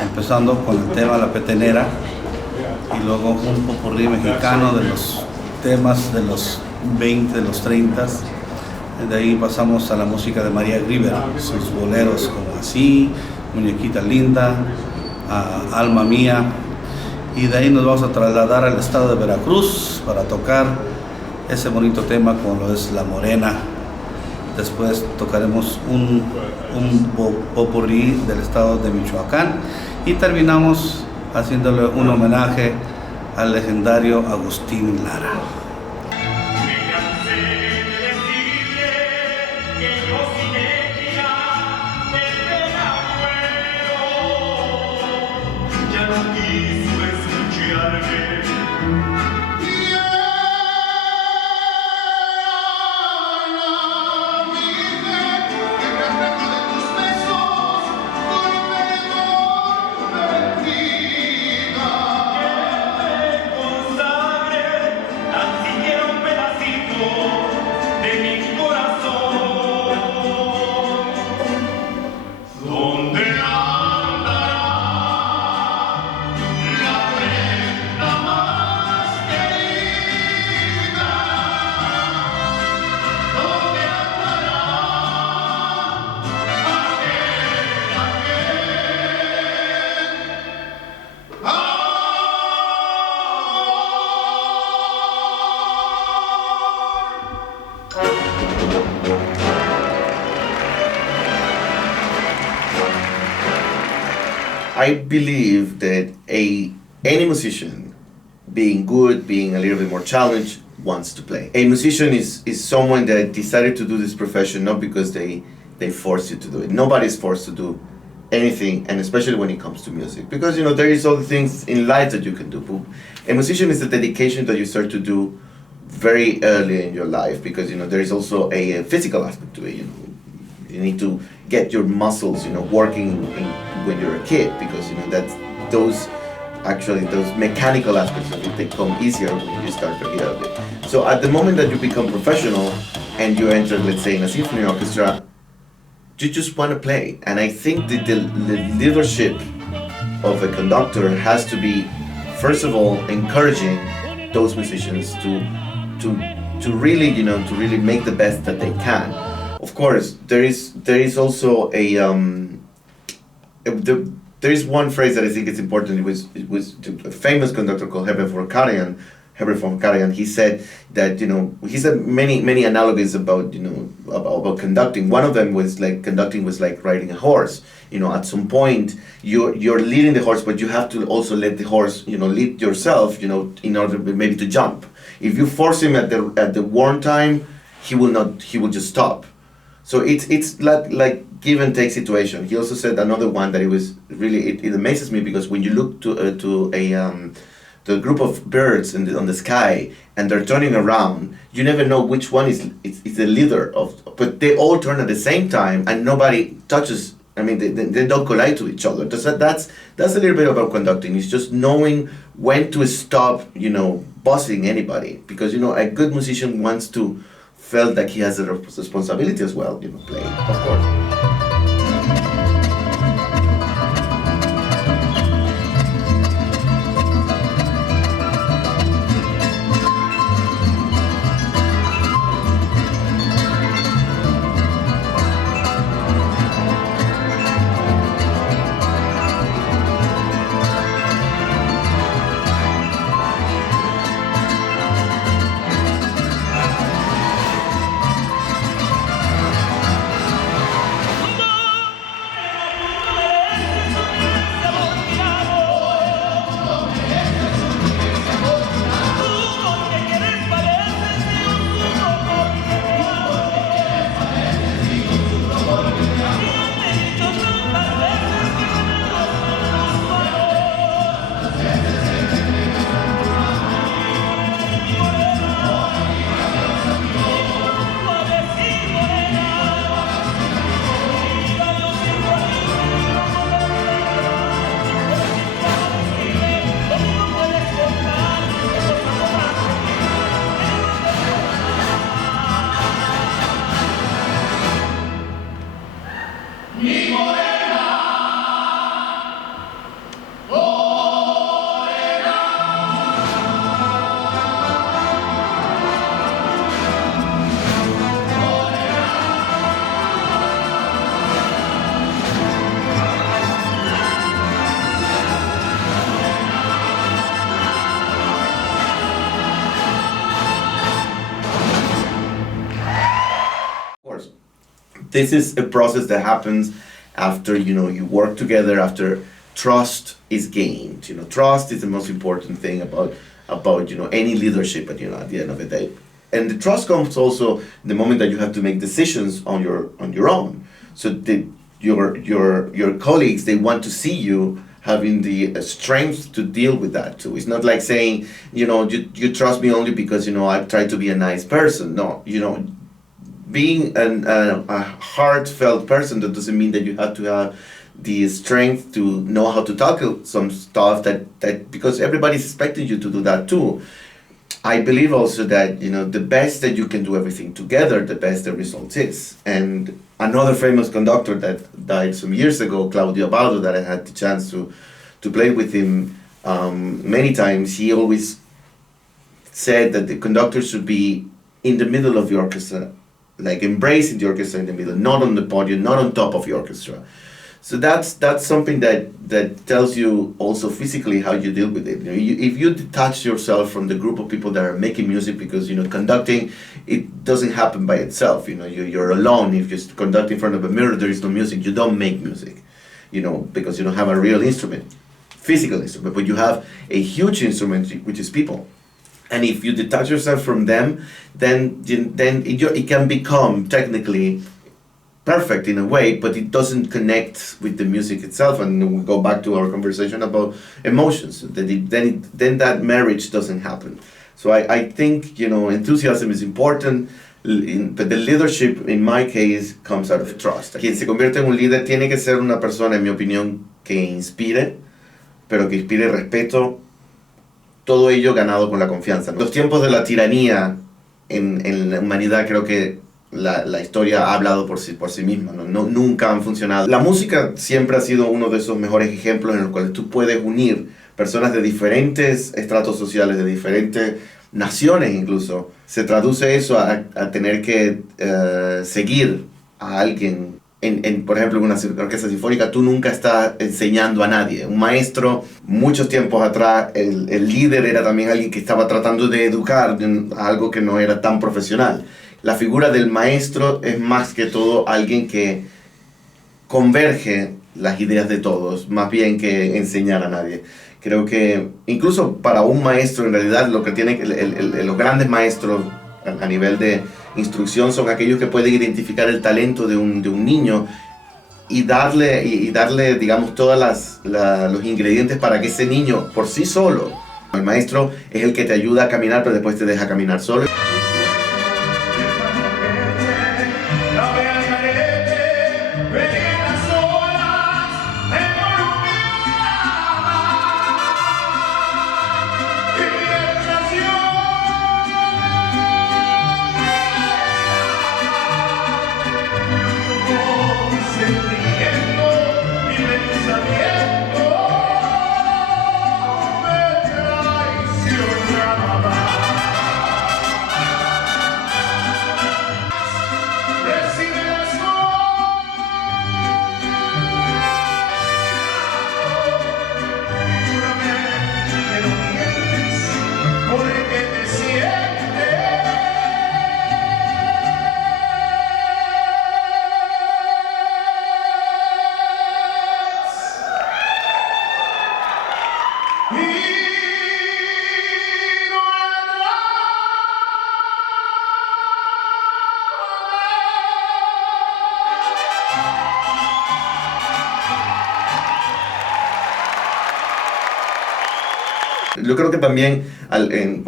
empezando con el tema de la petenera y luego un popurrí mexicano de los temas de los 20, de los 30. De ahí pasamos a la música de María Griever, sus boleros como Así, Muñequita Linda, Alma Mía, y de ahí nos vamos a trasladar al estado de Veracruz para tocar ese bonito tema como lo es La Morena. Después tocaremos un popurrí del estado de Michoacán y terminamos haciéndole un homenaje al legendario Agustín Lara. I believe that any musician, being good, being a little bit more challenged, wants to play. A musician is someone that decided to do this profession not because they force you to do it. Nobody's forced to do anything, and especially when it comes to music, because there is other things in life that you can do. But a musician is a dedication that you start to do very early in your life, because there is also a physical aspect to it. You need to get your muscles working when you're a kid, because those mechanical aspects of it, they come easier when you start very early. So at the moment that you become professional and you enter, let's say, in a symphony orchestra, you just want to play. And I think that the leadership of a conductor has to be, first of all, encouraging those musicians to really make the best that they can. Of course, there is also there is one phrase that I think is important. It was a famous conductor called Herbert von Karajan. He said that he said many analogies about about conducting. One of them was like conducting was like riding a horse. At some point you're leading the horse, but you have to also let the horse lead yourself. In order maybe to jump. If you force him at the warm time, he will just stop. So it's like give and take situation. He also said another one that it amazes me, because when you look to the group of birds on the sky and they're turning around, you never know which one is the leader but they all turn at the same time and nobody touches. I mean, they don't collide to each other. That's a little bit about conducting. It's just knowing when to stop, bossing anybody, because a good musician wants to feel like he has a responsibility as well, playing, of course. This is a process that happens after, you work together, after trust is gained. Trust is the most important thing about any leadership at the end of the day. And the trust comes also the moment that you have to make decisions on your own. So your colleagues, they want to see you having the strength to deal with that too. It's not like saying, you trust me only because, I try to be a nice person. No, being a heartfelt person, that doesn't mean that you have to have the strength to know how to tackle some stuff that because everybody's expecting you to do that too. I believe also that, the best that you can do everything together, the best the result is. And another famous conductor that died some years ago, Claudio Abbado, that I had the chance to play with him many times, he always said that the conductor should be in the middle of the orchestra, like embracing the orchestra in the middle, not on the podium, not on top of the orchestra. So that's something that tells you also physically how you deal with it. If you detach yourself from the group of people that are making music, because conducting, it doesn't happen by itself. You're alone. If you conduct in front of a mirror, there is no music. You don't make music, because you don't have a real instrument, physical instrument, but you have a huge instrument, which is people. And if you detach yourself from them, then it can become technically perfect in a way, but it doesn't connect with the music itself. And we go back to our conversation about emotions. Then that marriage doesn't happen. So I think enthusiasm is important, but the leadership in my case comes out of trust. Quien se convierte en un líder tiene que ser una persona, en mi opinión, que inspire, pero que inspire respeto. Todo ello ganado con la confianza. Los tiempos de la tiranía en la humanidad, creo que la historia ha hablado por sí misma, ¿no? Nunca han funcionado. La música siempre ha sido uno de esos mejores ejemplos en los cuales tú puedes unir personas de diferentes estratos sociales, de diferentes naciones incluso. Se traduce eso a tener que seguir a alguien. Por ejemplo, en una orquesta sinfónica, tú nunca estás enseñando a nadie. Un maestro, muchos tiempos atrás, el líder era también alguien que estaba tratando de educar a algo que no era tan profesional. La figura del maestro es más que todo alguien que converge las ideas de todos, más bien que enseñar a nadie. Creo que incluso para un maestro, en realidad, lo que tiene los grandes maestros a nivel de instrucción son aquellos que pueden identificar el talento de un niño y darle, digamos, todos los ingredientes para que ese niño por sí solo. El maestro es el que te ayuda a caminar, pero después te deja caminar solo. Yo creo que también en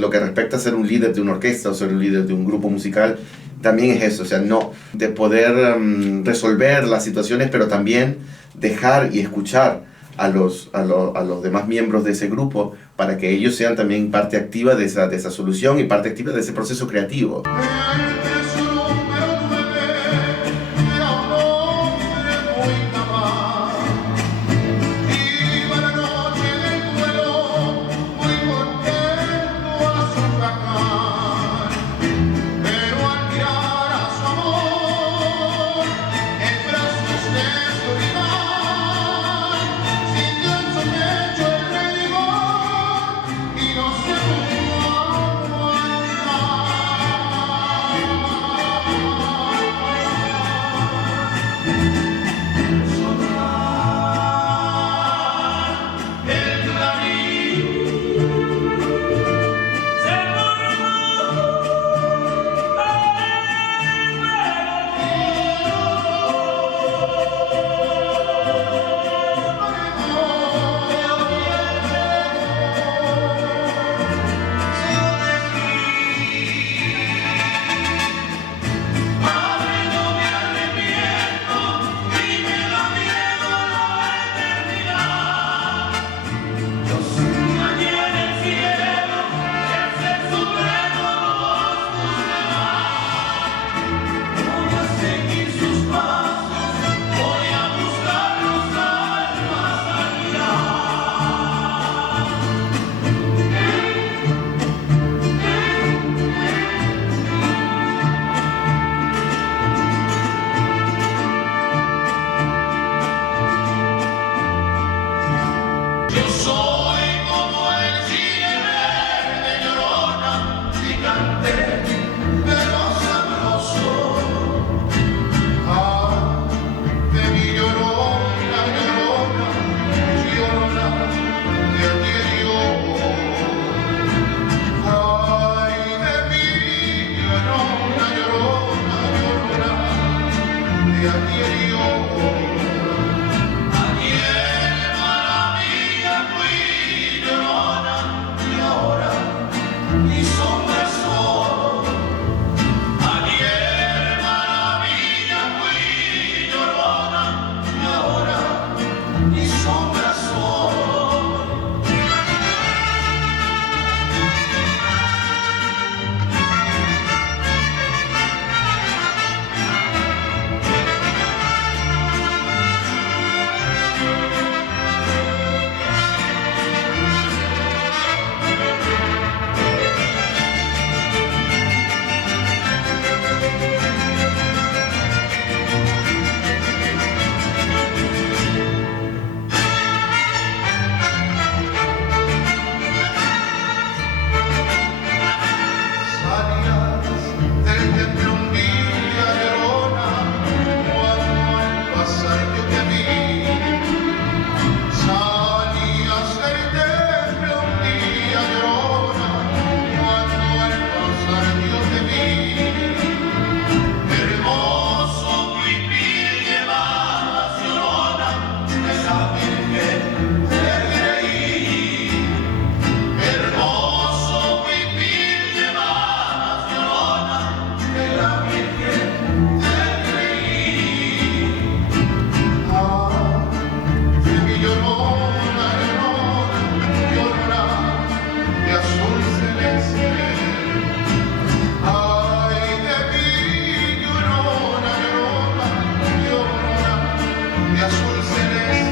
lo que respecta a ser un líder de una orquesta o ser un líder de un grupo musical, también es eso, o sea, no de poder resolver las situaciones, pero también dejar y escuchar a los demás miembros de ese grupo para que ellos sean también parte activa de esa solución y parte activa de ese proceso creativo. That's what the city